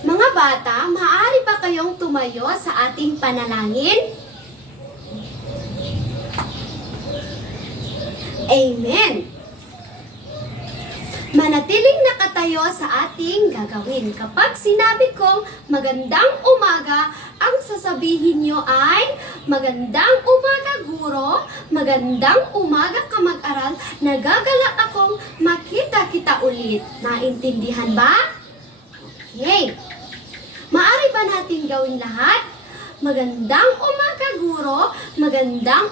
Mga bata, maaari ba kayong tumayo sa ating panalangin? Amen! Manatiling nakatayo sa ating gagawin. Kapag sinabi kong magandang umaga, ang sasabihin nyo ay magandang umaga guro, magandang umaga ka mag-aral, nagagalak akong makita kita ulit. Naintindihan ba? Okay. Maaari ba natin gawin lahat? Magandang umaga guro, magandang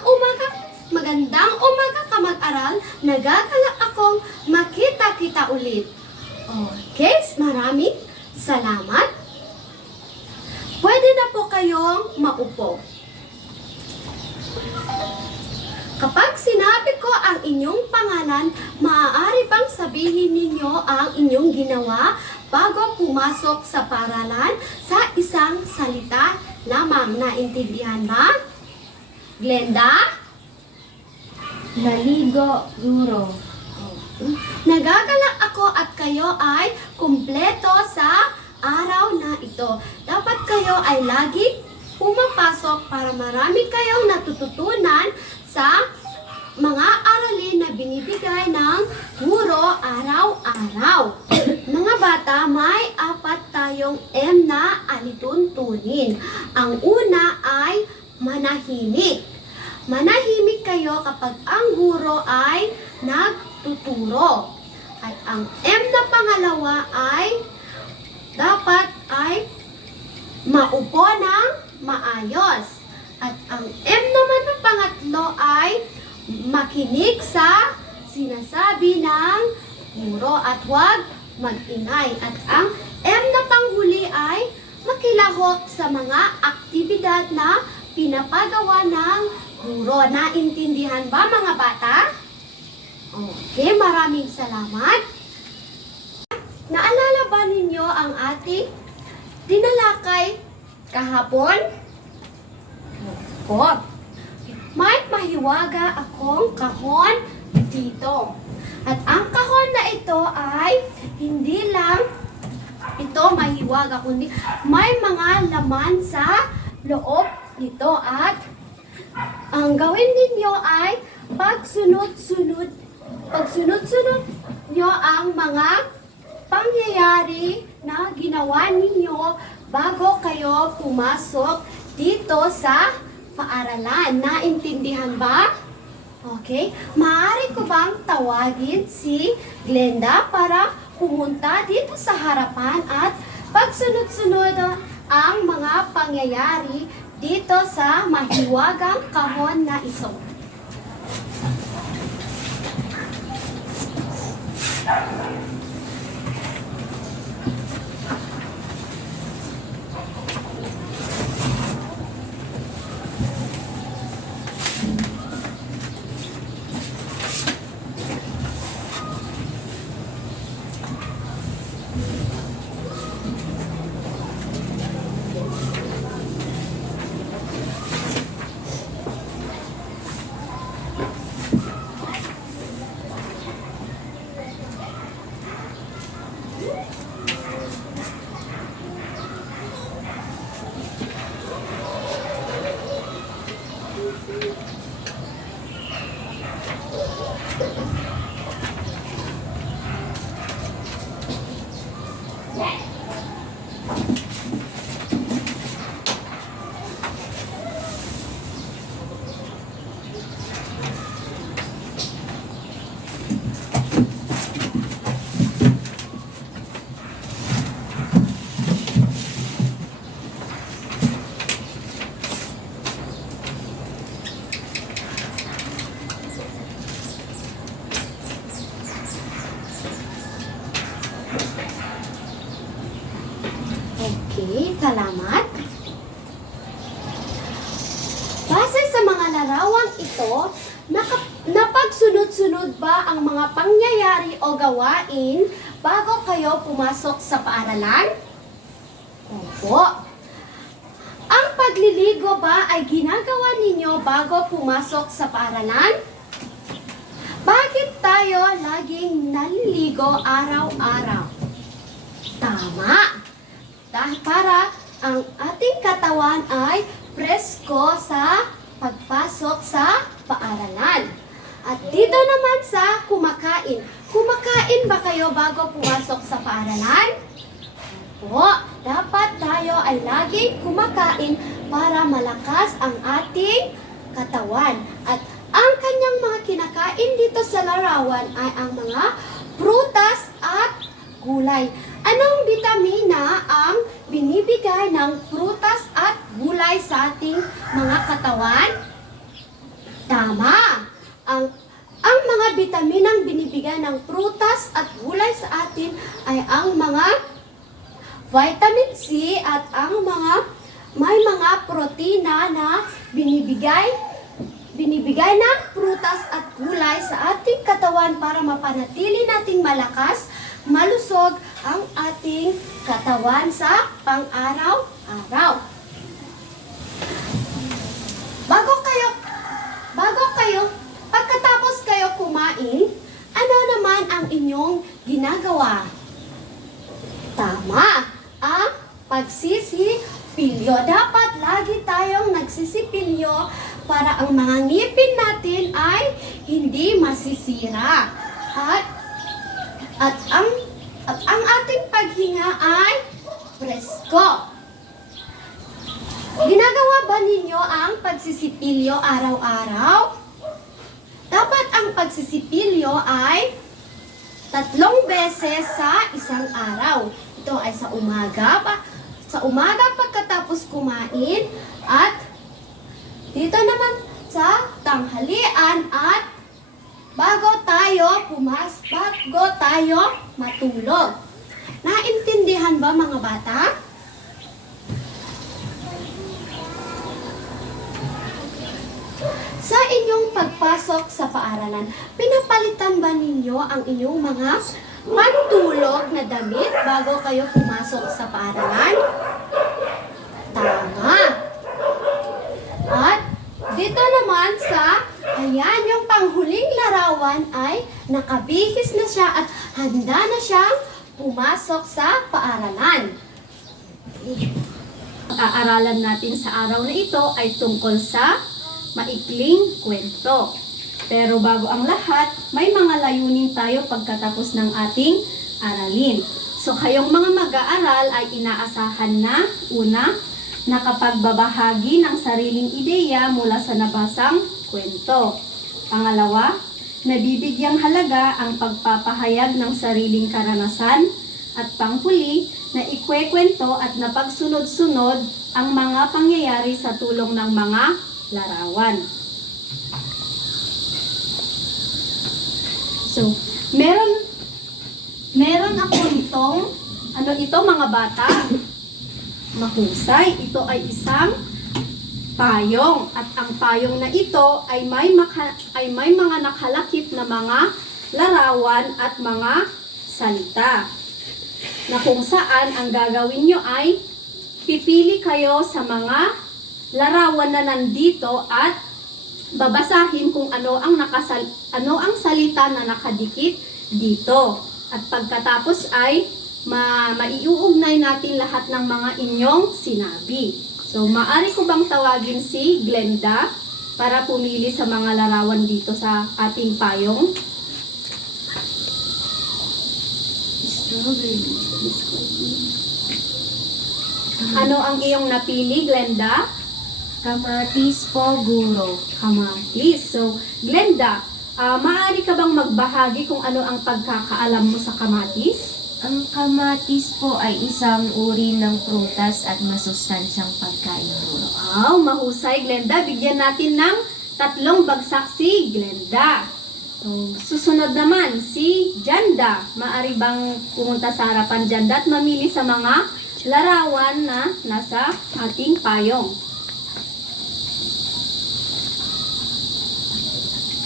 umaga ka mag-aral, nagagalak akong makita kita ulit. Okay, maraming salamat. Pwede na po kayong maupo. Kapag sinabi ko ang inyong pangalan, maaari bang sabihin ninyo ang inyong ginawa bago pumasok sa paaralan sa isang salita lamang? Naintindihan ba? Glenda? Naligo, guro. Nagagalak ako at kayo ay kumpleto sa araw na ito. Dapat kayo ay lagi pumapasok para marami kayong natututunan sa mga aralin na binibigay ng guro araw-araw. Mga bata, may 4 tayong M na alituntunin. Ang una ay manahimik. Manahimik kayo kapag ang guro ay nagtuturo. At ang M na pangalawa ay dapat ay maupo ng maayos. At ang M naman na pangatlo ay makinig sa sinasabi ng guro at huwag mag-ingay. At ang M na panghuli ay makilahok sa mga aktibidad na pinapagawa ng guro. Naintindihan ba mga bata? Okay, maraming salamat. Naalala ba ninyo ang ating tinalakay kahapon? Opo. May mahiwaga akong kahon dito. At ang kahon na ito ay hindi lang ito mahiwaga, kundi may mga laman sa loob nito. At ang gawin ninyo ay pagsunod-sunod nyo ang mga pangyayari na ginawa ninyo bago kayo pumasok dito sa paaralan. Naintindihan ba? Okay. Maaari ko bang tawagin si Glenda para pumunta dito sa harapan at pagsunod-sunod ang mga pangyayari dito sa mahiwagang kahon na ito. Okay, salamat. Base sa mga larawang ito, napagsunod-sunod ba ang mga pangyayari o gawain bago kayo pumasok sa paaralan? Opo. Ang pagliligo ba ay ginagawa ninyo bago pumasok sa paaralan? Bakit tayo laging naliligo araw-araw? Tama! para ang ating katawan ay presko sa pagpasok sa paaralan. At dito naman sa kumakain. Kumakain ba kayo bago pumasok sa paaralan? Po, dapat tayo ay laging kumakain para malakas ang ating katawan. At ang kanyang mga kinakain dito sa larawan ay ang mga prutas at gulay. Anong bitamina ang binibigay ng prutas at gulay sa ating mga katawan? Tama! Ang mga bitaminang binibigay ng prutas at gulay sa atin ay ang mga vitamin C at ang may mga protina na binibigay ng prutas at gulay sa ating katawan para mapanatili nating malakas, malusog ang ating katawan sa pang-araw-araw. Pagkatapos kayo kumain, ano naman ang inyong ginagawa? Tama, ang pagsisipilyo. Dapat lagi tayong nagsisipilyo para ang mga ngipin natin ay hindi masisira. At ang ating paghinga ay presko. Ginagawa ba ninyo ang pagsisipilyo araw-araw? Dapat ang pagsisipilyo ay 3 beses sa isang araw. Ito ay sa umaga pagkatapos kumain at dito naman sa tanghalian at bago tayo matulog. Naintindihan ba mga bata? Sa inyong pagpasok sa paaralan, pinapalitan ba ninyo ang inyong mga pantulog na damit bago kayo pumasok sa paaralan? Tama! At dito naman yung panghuling larawan ay nakabihis na siya at handa na siyang pumasok sa paaralan. Pag-aaralan natin sa araw na ito ay tungkol sa maikling kwento. Pero bago ang lahat, may mga layunin tayo pagkatapos ng ating aralin. So kayong mga mag-aaral ay inaasahan na, una, nakapagbabahagi ng sariling ideya mula sa nabasang kwento. Pangalawa, nabibigyang halaga ang pagpapahayag ng sariling karanasan. At panghuli, na ikwekwento at napagsunod-sunod ang mga pangyayari sa tulong ng mga larawan. So, meron ako itong, ito mga bata? Mahusay. Ito ay isang payong. At ang payong na ito ay may mga nakalakip na mga larawan at mga salita. Na kung saan ang gagawin nyo ay pipili kayo sa mga larawan na nandito at babasahin kung ano ang salita na nakadikit dito. At pagkatapos ay maiuugnay natin lahat ng mga inyong sinabi. So, maaari ko bang tawagin si Glenda para pumili sa mga larawan dito sa ating payong? Ano ang iyong napili, Glenda? Kamatis po, guro. Kamatis. So, Glenda, maaari ka bang magbahagi kung ano ang pagkakaalam mo sa kamatis? Ang kamatis po ay isang uri ng prutas at masustansyang pagkain, guro. Wow, mahusay, Glenda. Bigyan natin ng 3 bagsak si Glenda. So, susunod naman, si Janda. Maaari bang pumunta sa harapan, Janda, at mamili sa mga larawan na nasa ating payong?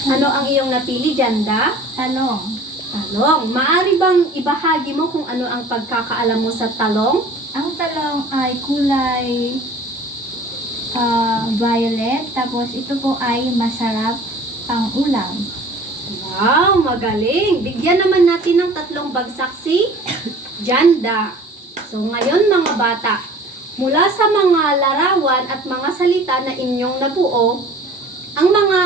Ano ang iyong napili, Janda? Talong. Talong. Maaari bang ibahagi mo kung ano ang pagkakaalam mo sa talong? Ang talong ay kulay violet. Tapos ito po ay masarap pang ulam. Wow, magaling! Bigyan naman natin ng 3 bagsak si Janda. So ngayon mga bata, mula sa mga larawan at mga salita na inyong nabuo, ang mga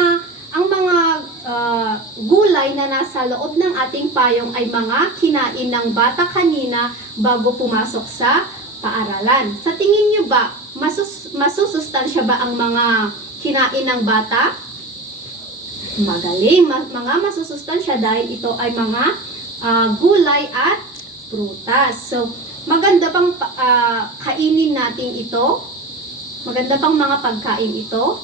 gulay na nasa loob ng ating payong ay mga kinain ng bata kanina bago pumasok sa paaralan. Sa tingin niyo ba, masusustansya ba ang mga kinain ng bata? Magaling, mga masusustansya dahil ito ay mga gulay at prutas. So, maganda pang kainin natin ito. Maganda pang mga pagkain ito.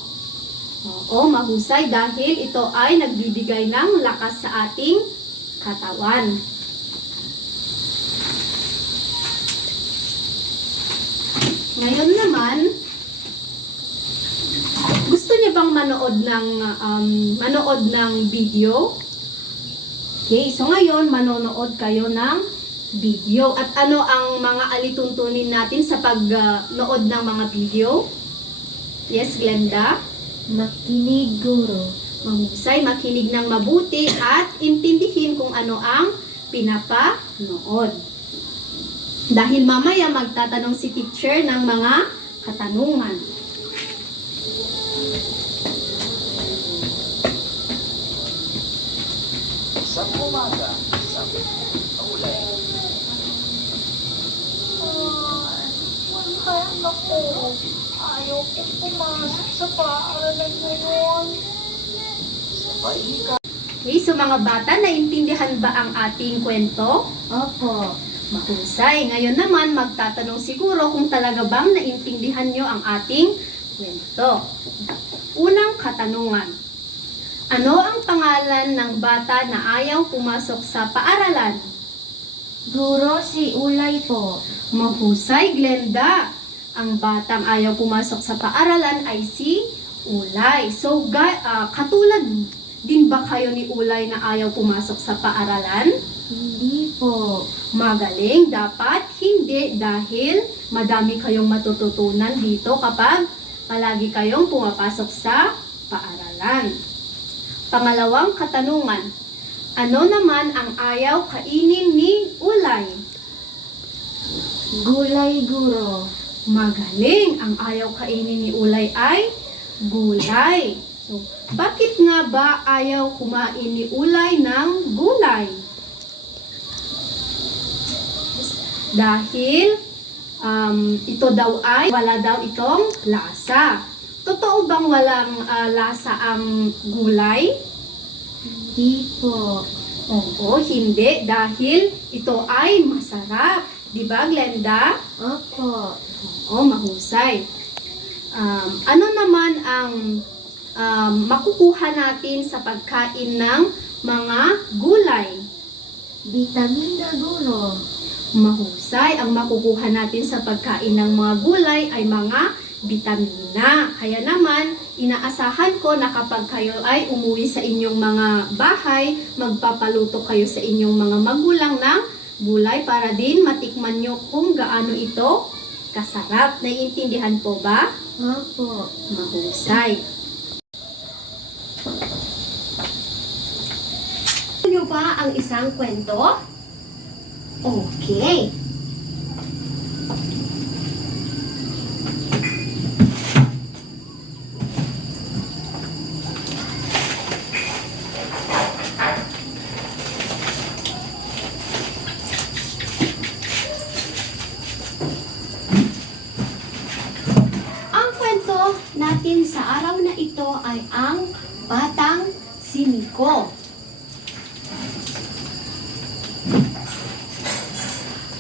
Oo, mahusay dahil ito ay nagbibigay ng lakas sa ating katawan. Ngayon naman, gusto niyo bang manood ng video? Okay, so ngayon manonood kayo ng video. At ano ang mga alituntunin natin sa pagnood ng mga video? Yes, Glenda? Makinig, guro. Mahusay, makinig ng mabuti at intindihin kung ano ang pinapanood. Dahil mamaya magtatanong si teacher ng mga katanungan. Isang umaga, sabi ang ulay. Ako, ayaw ko pumasok sa paaralan ngayon. Sabay ka. Okay, so mga bata, naintindihan ba ang ating kwento? Opo. Mahusay. Ngayon naman, magtatanong siguro kung talaga bang naintindihan nyo ang ating kwento. Unang katanungan. Ano ang pangalan ng bata na ayaw pumasok sa paaralan? Guro, si Ulay po. Mahusay, Glenda. Ang batang ayaw pumasok sa paaralan ay si Ulay. So, katulad din ba kayo ni Ulay na ayaw pumasok sa paaralan? Hindi po. Magaling, dapat hindi dahil madami kayong matututunan dito kapag palagi kayong pumapasok sa paaralan. Pangalawang katanungan, ano naman ang ayaw kainin ni Ulay? Gulay, guro. Magaling, ang ayaw kainin ni Ulay ay gulay. So, bakit nga ba ayaw kumain ni Ulay ng gulay? Dahil ito daw ay wala daw itong lasa. Totoo bang walang lasa ang gulay? Hindi po. Oo, hindi. Dahil ito ay masarap. Di ba, Glenda? Opo. Oo, mahusay. Ano naman ang makukuha natin sa pagkain ng mga gulay? Vitamina, guro. Mahusay. Ang makukuha natin sa pagkain ng mga gulay ay mga bitamina. Kaya naman, inaasahan ko na kapag kayo ay umuwi sa inyong mga bahay, magpapaluto kayo sa inyong mga magulang ng gulay para din matikman nyo kung gaano ito kasarap. Naiintindihan po ba? Opo. Mahusay. Gusto nyo ba ang isang kwento? Okay. Ang kwento natin sa araw na ito ay ang Batang si Miko.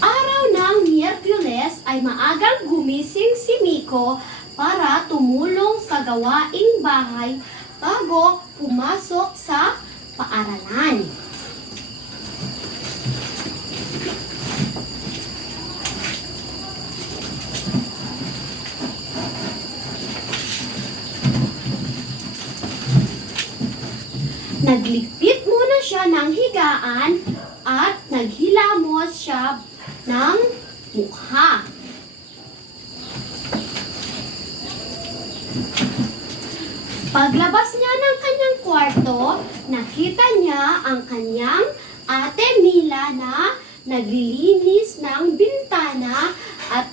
Araw ng Miyerkules ay maagang gumising si Miko para tumulong sa gawaing bahay bago pumasok sa paaralan. Nagligpit muna siya ng higaan at naghilamos siya ng mukha. Paglabas niya ng kanyang kwarto, nakita niya ang kanyang ate Mila na naglilinis ng bintana at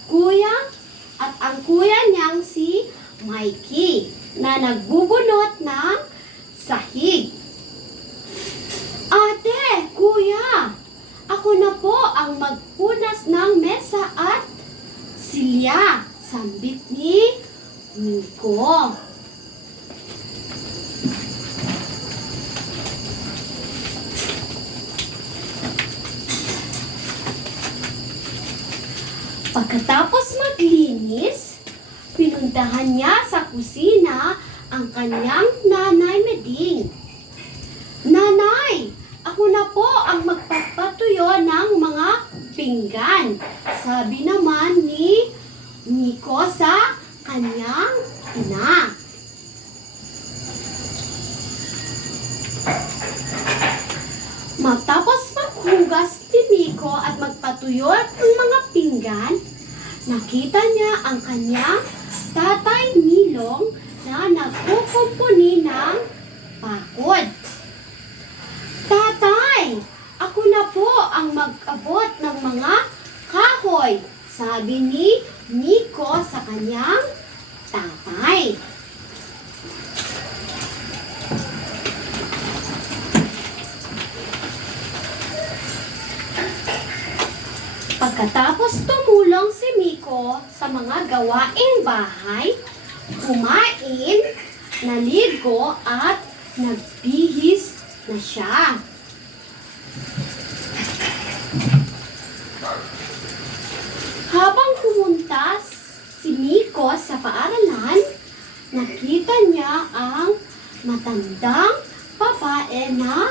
ang kuya niyang si Mikey na nagbubunot ng sahig. Ate, kuya, ako na po ang magpunas ng mesa at silya, sambit ni Miko. Pagkatapos maglinis, pinuntahan niya sa kusina ang kanyang nanay Meding. Nanay, ako na po ang magpapatuyo ng mga pinggan. Sabi naman ni Miko sa kanyang ina. Matapos maghugas ni Miko at magpatuyo ng mga pinggan, nakita niya ang kanyang tatay Milong na nagkukumpuni ng pakod. Tatay, ako na po ang mag-abot ng mga kahoy, sabi ni Miko sa kanyang tatay. Pagkatapos tumulong si Miko sa mga gawaing bahay, kumain, naligo at nagbihis na siya. Habang pumunta si Miko sa paaralan, nakita niya ang matandang babae na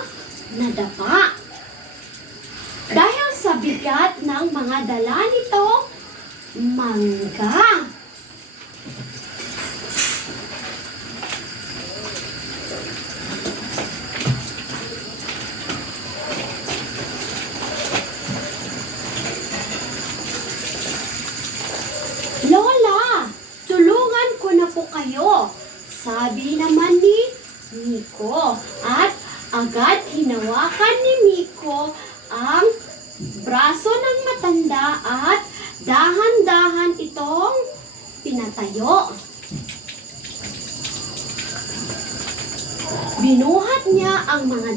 nadapa. Dahil sa bigat ng mga dala nito, mangga. Lola, tulungan ko na po kayo, sabi naman ni Miko. At agad hinawakan ni Miko ang braso ng matanda at dahan-dahan itong pinatayo. Binuhat niya ang mga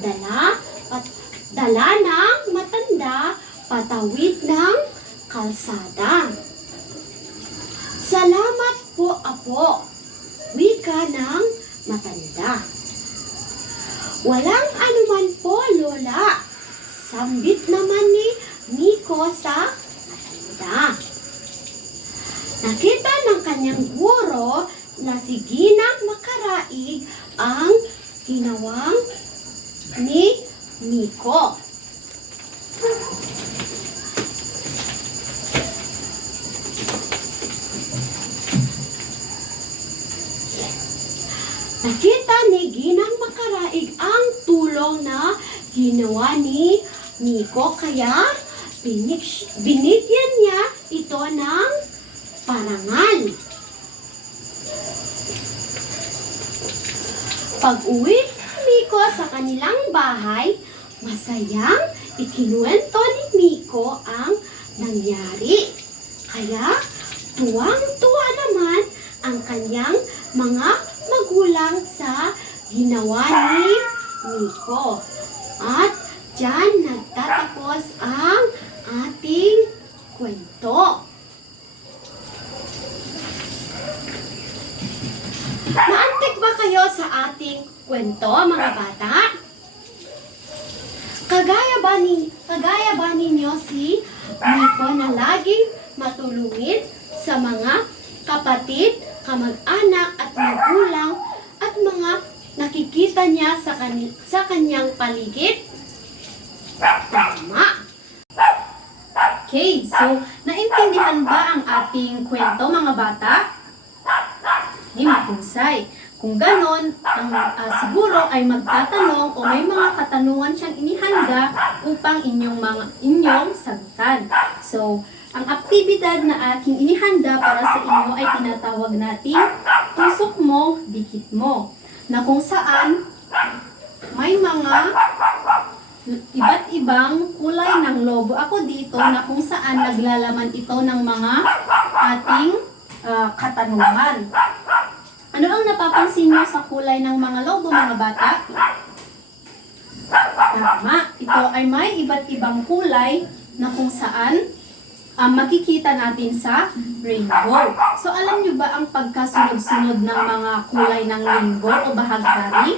dala ng matanda patawid ng kalsada. Salamat po, Apo, wika ng matanda. Walang anuman po, Lola, sambit naman ni Miko sa matanda. Nakita ng kanyang guro na si Ginang Makaraig ang ginawang ni Miko. Nakita ni Ginang Makaraig ang tulong na ginawa ni Miko, kaya binigyan niya ito ng parangal. Pag-uwi ni Miko sa kanilang bahay, masayang ikinuwento ni Miko ang nangyari. Kaya tuwang-tuwa naman ang kanyang mga magulang sa ginawa ni Miko. At diyan nagtatapos ang ating kwento. Naantig ba kayo sa ating kwento, mga bata? Kagaya ba ninyo si Miko na laging matulungin sa mga kapatid, kamag-anak at magulang at mga nakikita niya sa kanyang paligid? Tama. Okay, so naintindihan ba ang ating kwento, mga bata? Mahusay. Kung ganon, siguro ay magtatanong o may mga katanungan siyang inihanda upang inyong sagutan. So, ang aktibidad na aking inihanda para sa inyo ay tinatawag nating tusok mo, dikit mo, na kung saan may mga iba't ibang kulay ng logo ako dito na kung saan naglalaman ito ng mga ating katanungan. Ano ang napapansin niyo sa kulay ng mga logo, mga bata? Tama, ito ay may iba't ibang kulay na kung saan makikita natin sa rainbow. So alam niyo ba ang pagkasunod-sunod ng mga kulay ng rainbow o bahaghari?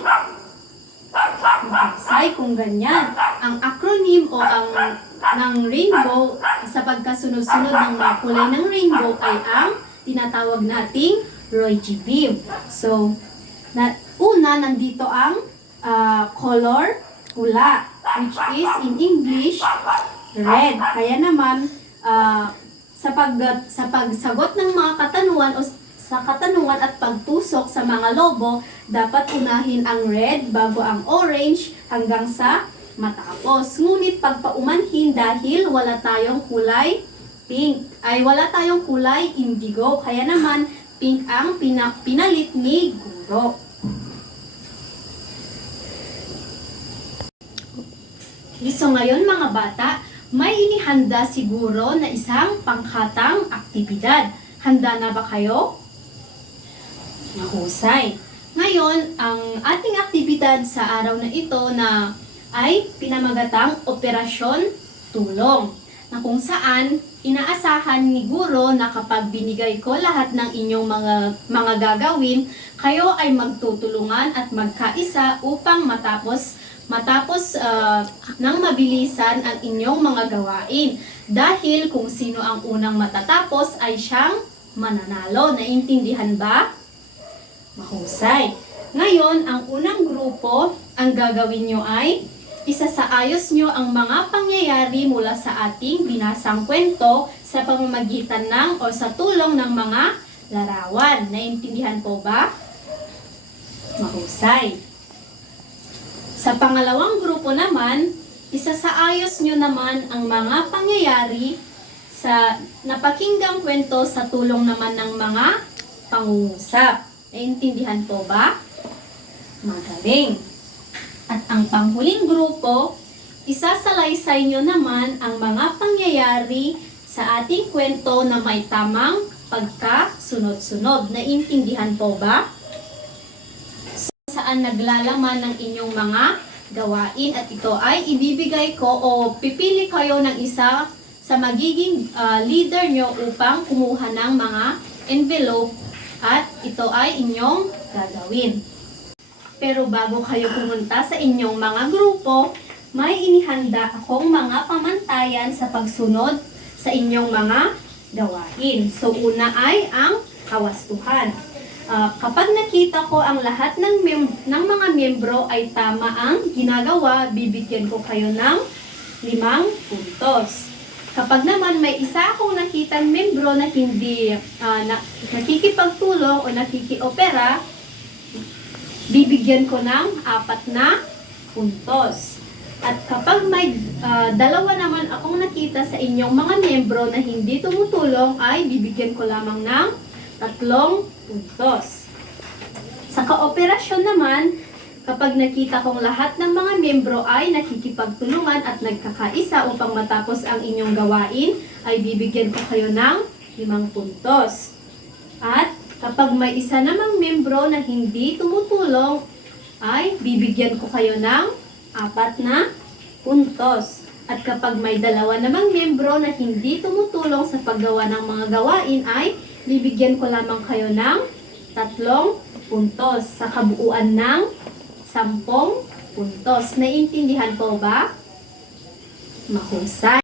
Mahusay kung ganyan. Ang acronym o ng rainbow sa pagkasunod-sunod ng mga kulay ng rainbow ay ang tinatawag nating Roy G. Biv. So, una nandito ang color pula, which is in English red. Kaya naman sa pagsagot ng mga katanungan o sa katanungan at pagtusok sa mga logo, dapat unahin ang red bago ang orange hanggang sa matapos. Ngunit pagpaumanhin dahil wala tayong kulay pink, ay wala tayong kulay indigo. Kaya naman, pink ang pinalit ni guro. So ngayon mga bata, may inihanda siguro na isang pangkatang aktibidad. Handa na ba kayo? Mahusay. Ngayon, ang ating aktibidad sa araw na ito na ay pinamagatang Operasyon Tulong, na kung saan inaasahan ni guro na kapag binigay ko lahat ng inyong mga gagawin, kayo ay magtutulungan at magkaisa upang matapos ng mabilisan ang inyong mga gawain. Dahil kung sino ang unang matatapos ay siyang mananalo. Naintindihan ba? Mahusay. Ngayon, ang unang grupo, ang gagawin nyo ay isasaayos nyo ang mga pangyayari mula sa ating binasang kwento sa pamamagitan ng o sa tulong ng mga larawan. Naintindihan po ba? Mahusay. Sa pangalawang grupo naman, isasaayos nyo naman ang mga pangyayari sa napakinggang kwento sa tulong naman ng mga pangungusap. Naintindihan po ba? Magaling. At ang panghuling grupo, isasalaysay nyo naman ang mga pangyayari sa ating kwento na may tamang pagkasunod-sunod. Naintindihan po ba? Saan naglalaman ng inyong mga gawain, at ito ay ibibigay ko o pipili kayo ng isa sa magiging leader nyo upang kumuha ng mga envelope at ito ay inyong gagawin. Pero bago kayo pumunta sa inyong mga grupo, may inihanda akong mga pamantayan sa pagsunod sa inyong mga gawain. So una ay ang kawastuhan. Kapag nakita ko ang lahat ng mga membro ay tama ang ginagawa, bibigyan ko kayo ng 5 puntos. Kapag naman may isa akong nakitang membro na hindi nakikipagtulong o nakikiopera, bibigyan ko ng 4 na puntos. At kapag may dalawa naman akong nakita sa inyong mga membro na hindi tumutulong, ay bibigyan ko lamang ng 3 puntos. Sa kooperasyon naman, kapag nakita kong lahat ng mga membro ay nakikipagtulungan at nagkakaisa upang matapos ang inyong gawain, ay bibigyan ko kayo ng 5 puntos. At kapag may isa namang membro na hindi tumutulong, ay bibigyan ko kayo ng 4 na puntos. At kapag may dalawa namang membro na hindi tumutulong sa paggawa ng mga gawain, ay bibigyan ko lamang kayo ng 3 puntos sa kabuuan ng 10 puntos. Naiintindihan po ba? Mahusay.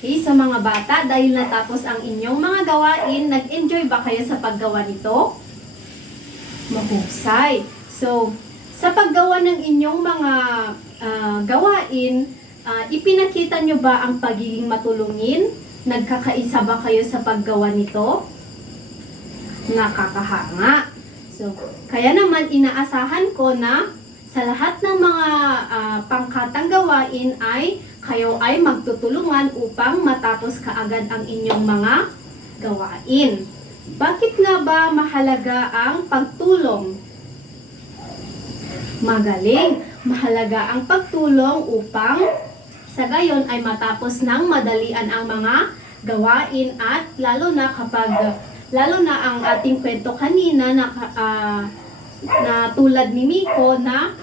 Okay, sa mga bata, dahil natapos ang inyong mga gawain, nag-enjoy ba kayo sa paggawa nito? Mahusay. So, sa paggawa ng inyong mga gawain, ipinakita nyo ba ang pagiging matulungin? Nagkakaisa ba kayo sa paggawa nito? Nakakahanga. So, kaya naman inaasahan ko na sa lahat ng mga pangkatang gawain ay kayo ay magtutulungan upang matapos kaagad ang inyong mga gawain. Bakit nga ba mahalaga ang pagtulong? Magaling. mahalaga ang pagtulong upang sa gayon ay matapos ng madalian ang mga gawain at lalo na ang ating kwento kanina na tulad ni Miko na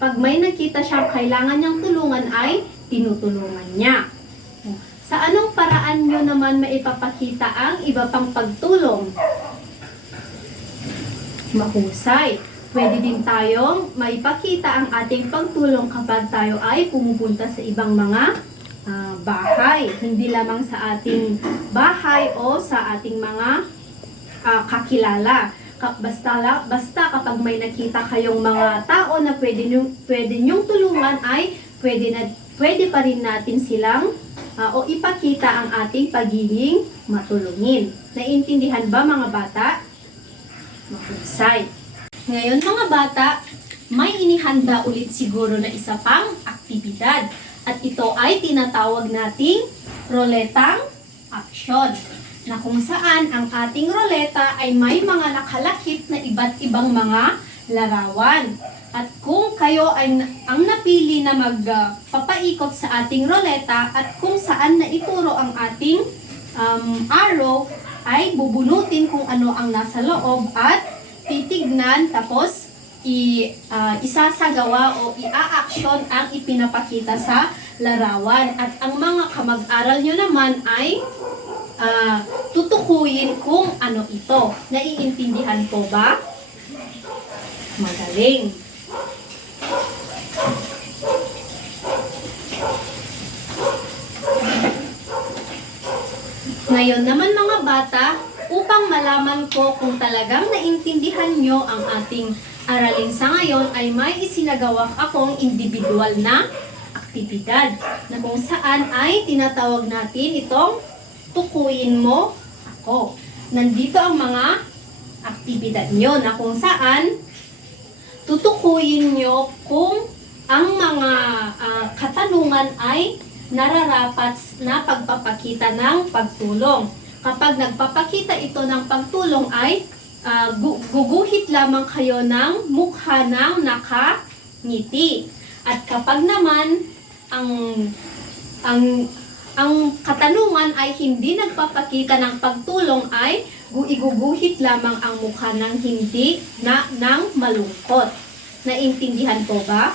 pag may nakita siyang kailangan niyang tulungan ay tinutulungan niya. Sa anong paraan nyo naman maipapakita ang iba pang pagtulong? Mahusay. Pwede din tayong maipakita ang ating pagtulong kapag tayo ay pumupunta sa ibang mga bahay. Hindi lamang sa ating bahay o sa ating mga kakilala. Basta kapag may nakita kayong mga tao na pwede nyong tulungan ay pwede pa rin natin silang o ipakita ang ating pagiging matulungin. Naiintindihan ba mga bata? Mahusay. Ngayon mga bata, may inihanda ulit siguro na isa pang aktibidad. At ito ay tinatawag nating roletang aksyon. Na kung saan ang ating roleta ay may mga nakalakip na iba't ibang mga larawan. At kung kayo ay ang napili na magpapaikot sa ating roleta at kung saan na ituro ang ating arrow, ay bubunutin kung ano ang nasa loob at titignan tapos isasagawa o ia-action ang ipinapakita sa larawan. At ang mga kamag-aral nyo naman ay tutukuyin kung ano ito. Naiintindihan po ba? Magaling. Ngayon naman mga bata, upang malaman ko kung talagang naintindihan nyo ang ating aralin sa ngayon, ay may isinagawa akong individual na aktibidad na kung saan ay tinatawag natin itong tukuyin mo ako. Nandito ang mga aktibidad nyo na kung saan tutukuyin nyo kung ang mga katanungan ay nararapat na pagpapakita ng pagtulong. Kapag nagpapakita ito ng pagtulong ay guguhit lamang kayo ng mukha ng nakangiti. At kapag naman ang katanungan ay hindi nagpapakita ng pagtulong ay iguguhit lamang ang mukha ng hindi ng malungkot. Naintindihan po ba?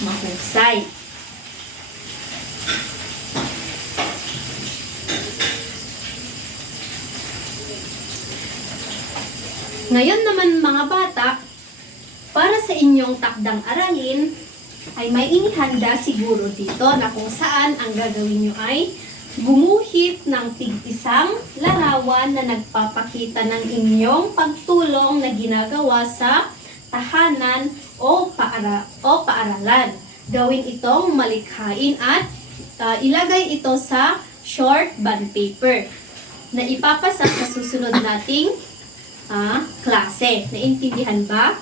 Mahusay. Ngayon naman mga bata, para sa inyong takdang aralin, ay may inihanda siguro dito na kung saan ang gagawin nyo ay gumuhit ng tig-isang larawan na nagpapakita ng inyong pagtulong na ginagawa sa tahanan o paaralan. Gawin itong malikhain at ilagay ito sa short bond paper na ipapasa sa susunod nating klase. Naintindihan ba?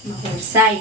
Mahusay.